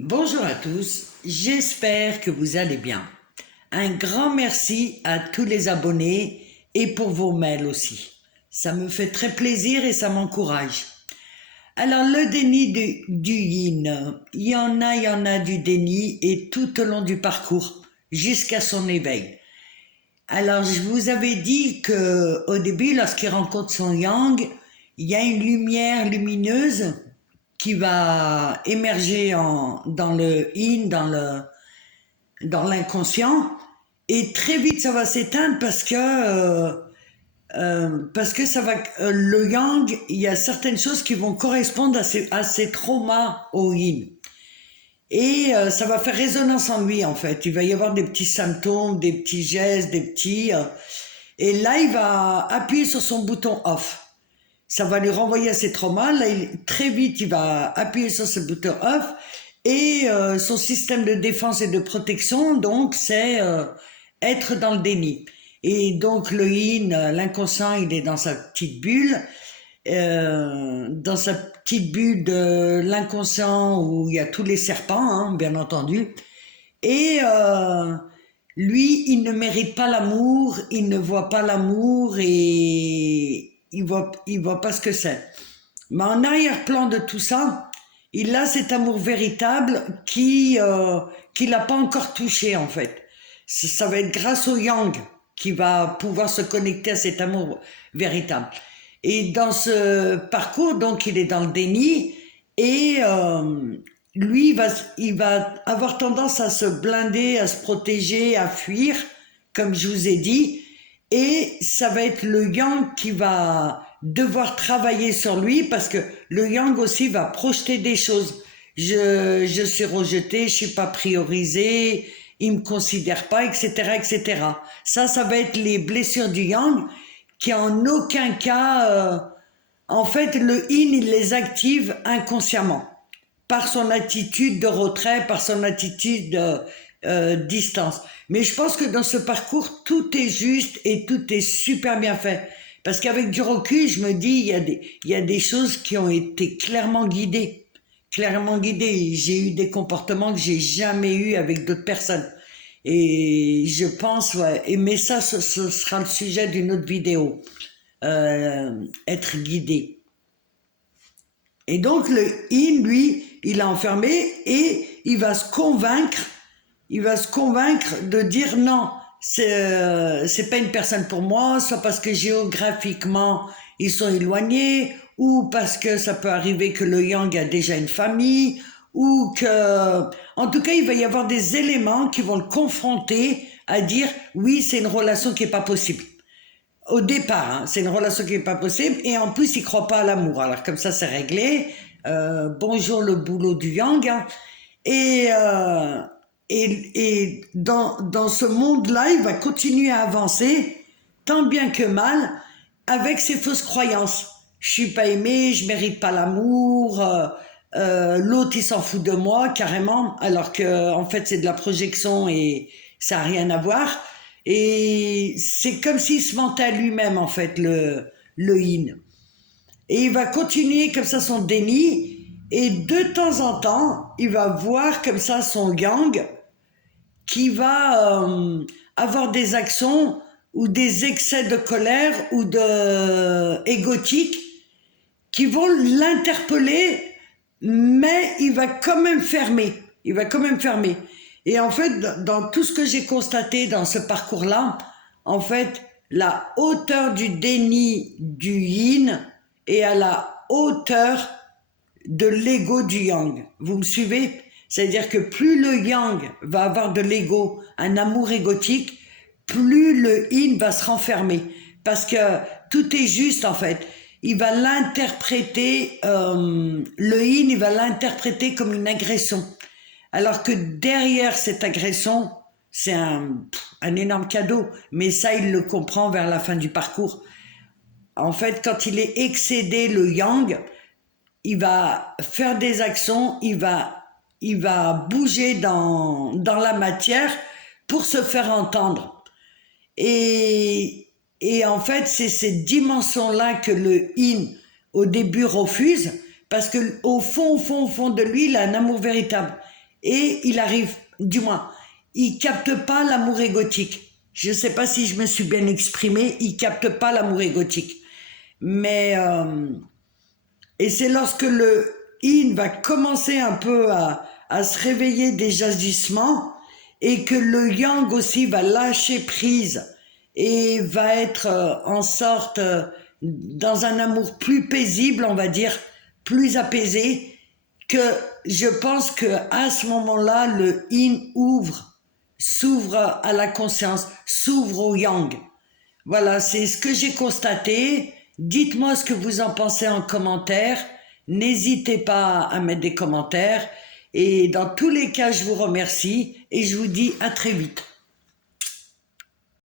Bonjour à tous, j'espère que vous allez bien. Un grand merci à tous les abonnés et pour vos mails aussi. Ça me fait très plaisir et ça m'encourage. Alors le déni du yin, il y en a du déni et tout au long du parcours, jusqu'à son éveil. Alors je vous avais dit que au début, lorsqu'il rencontre son yang, il y a une lumière lumineuse qui va émerger dans le yin, dans l'inconscient, et très vite ça va s'éteindre parce que ça va le yang, il y a certaines choses qui vont correspondre à ces traumas au yin. Et ça va faire résonance en lui en fait. Il va y avoir des petits symptômes, des petits gestes, et là il va appuyer sur son bouton off. Ça va lui renvoyer à ses traumas. Là, très vite, il va appuyer sur ce bouton off et son système de défense et de protection, donc, c'est être dans le déni. Et donc, le yin, l'inconscient, il est dans sa petite bulle de l'inconscient où il y a tous les serpents, hein, bien entendu. Et lui, il ne mérite pas l'amour, il ne voit pas l'amour et il voit pas ce que c'est. Mais en arrière-plan de tout ça, il a cet amour véritable qu'il n'a pas encore touché en fait. Ça va être grâce au yang qu'il va pouvoir se connecter à cet amour véritable. Et dans ce parcours, donc, il est dans le déni et lui, il va avoir tendance à se blinder, à se protéger, à fuir, comme je vous ai dit. Et ça va être le yang qui va devoir travailler sur lui parce que le yang aussi va projeter des choses. Je suis rejeté, je suis pas priorisé, il me considère pas, etc., etc. Ça va être les blessures du yang qui en aucun cas, en fait, le yin, il les active inconsciemment par son attitude de retrait, par son attitude de distance. Mais je pense que dans ce parcours, tout est juste et tout est super bien fait. Parce qu'avec du recul, je me dis, il y a des choses qui ont été clairement guidées. Clairement guidées. J'ai eu des comportements que j'ai jamais eu avec d'autres personnes. Et je pense, ouais, mais ça, ce sera le sujet d'une autre vidéo. Être guidé. Et donc le in, lui, il a enfermé et il va se convaincre de dire non, c'est pas une personne pour moi, soit parce que géographiquement ils sont éloignés, ou parce que ça peut arriver que le yang a déjà une famille, ou que, en tout cas, il va y avoir des éléments qui vont le confronter à dire oui, c'est une relation qui est pas possible au départ, hein, c'est une relation qui n'est pas possible, et en plus, il ne croit pas à l'amour. Alors, comme ça, c'est réglé. Bonjour le boulot du yang. Hein. Et, euh, et dans ce monde-là, il va continuer à avancer, tant bien que mal, avec ses fausses croyances. Je suis pas aimé, je mérite pas l'amour, l'autre il s'en fout de moi carrément, alors que en fait c'est de la projection et ça n'a rien à voir. Et c'est comme s'il se mentait à lui-même, en fait, le yin. Et il va continuer comme ça son déni. Et de temps en temps, il va voir comme ça son yang qui va avoir des actions ou des excès de colère ou de égotique qui vont l'interpeller, mais il va quand même fermer. Il va quand même fermer. Et en fait, dans tout ce que j'ai constaté dans ce parcours-là, en fait, la hauteur du déni du yin est à la hauteur de l'ego du yang. Vous me suivez? C'est-à-dire que plus le yang va avoir de l'ego, un amour égotique, plus le yin va se renfermer. Parce que tout est juste en fait. Il va l'interpréter, le yin, il va l'interpréter comme une agression. Alors que derrière cette agression, c'est un énorme cadeau. Mais ça, il le comprend vers la fin du parcours. En fait, quand il est excédé, le yang, il va faire des actions, il va bouger dans la matière pour se faire entendre. Et en fait, c'est cette dimension-là que le yin, au début, refuse, parce que au fond de lui, il a un amour véritable. et il arrive, du moins, il capte pas l'amour égotique. Je ne sais pas si je me suis bien exprimée, il capte pas l'amour égotique. Mais, et c'est lorsque le yin va commencer un peu à se réveiller des agissements et que le yang aussi va lâcher prise et va être en sorte dans un amour plus paisible, on va dire, plus apaisé, que je pense que à ce moment-là, le yin s'ouvre à la conscience, s'ouvre au yang. Voilà, c'est ce que j'ai constaté. Dites-moi ce que vous en pensez en commentaire. N'hésitez pas à mettre des commentaires. Et dans tous les cas, je vous remercie et je vous dis à très vite.